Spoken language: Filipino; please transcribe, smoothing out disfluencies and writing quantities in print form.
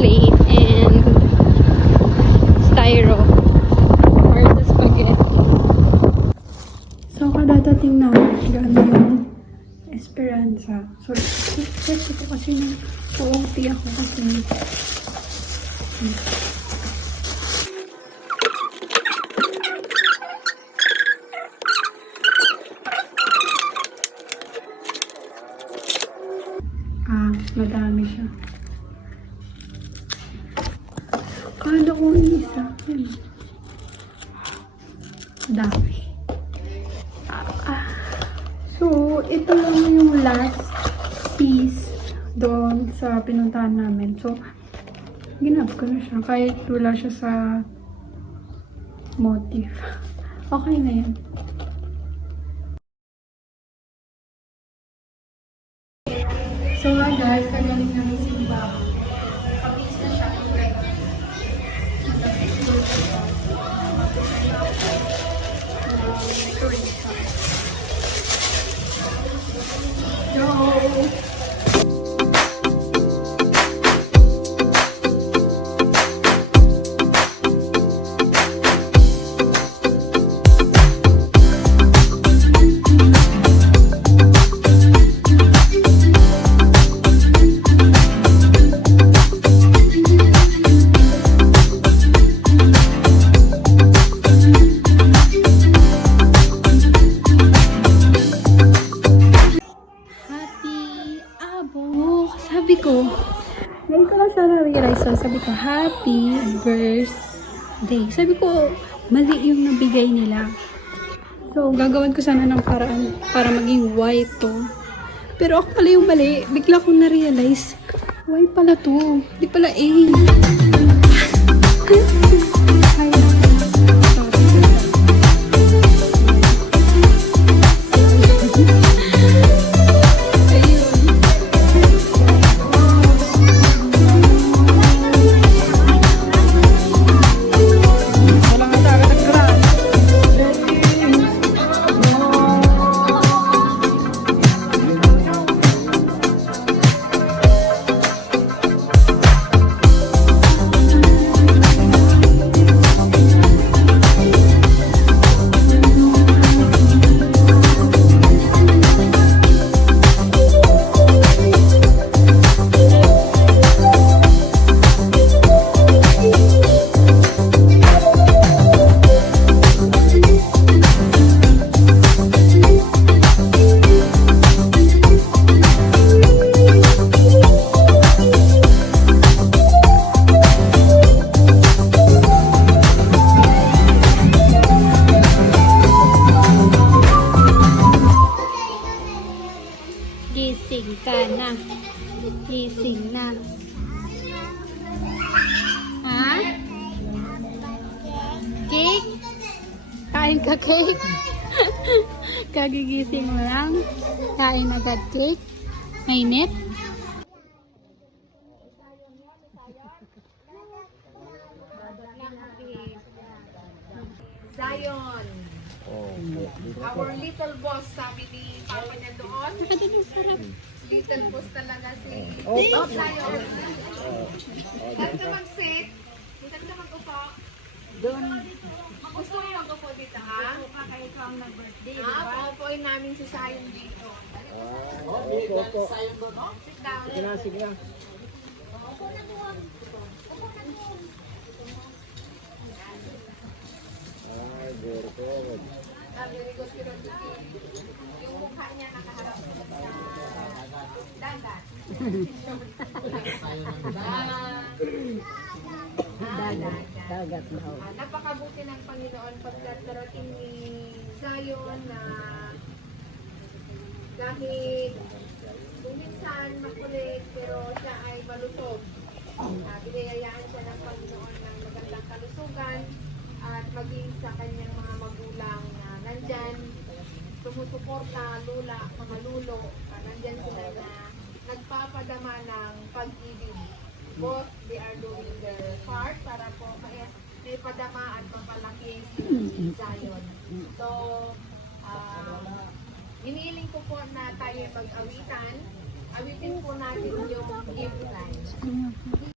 plate and styro for the spaghetti. So, kadadating namin gano'n yung Esperanza. So, set ko kasi ng OOT ako kasi madami siya. Kala ko isa. Dami. So, ito lang yung last piece doon sa pinuntahan namin. So, ginab ko na siya. Kahit wala siya sa motif. Okay na yan. So nga guys, kagaling namin simba. Kapis na siya. Ngayon ko lang siya na-realize. So, sabi ko, happy birthday. Sabi ko, mali yung nabigay nila. So, gagawin ko sana ng paraan para maging white to. Pero ako pala yung mali. Bigla kong na-realize, Y pala to. Di pala A. Gising ka na. Gising na. Ha? Cake? Kain ka cake? Kagigising mo lang? Kain agad cake? Mainit? Zion. Our little boss, sabi ni Papa niya doon. Little boss talaga si Zion. Saan ka mag-sit? Saan ka mag-upo? Doon. Gusto mo mag-upo dito, ha? Kaya ikaw ang nag-birthday, di ba? Paupuin namin si Zion dito. Opo. Sit down. Sige na. Upo na doon. Upo na doon. Ay, very good. Very good, pero yung mukha niya nakaharap sa dagat. Dagat na. Napakabuti ng Panginoon pagkatarating ni Zion na kahit minsan makulit pero siya ay malusog. Binayayaan siya ng Panginoon ng magandang kalusugan at maging sa kanyang mga magulang na nandyan, sumusuporta, lula, mga lulo, nandyan sila na nagpapadama ng pag-ibig. Both, they are doing their part para po may padama at mapalaki si Zion. So, iniiling ko po na tayo mag-awitan. Awitin po natin yung give line.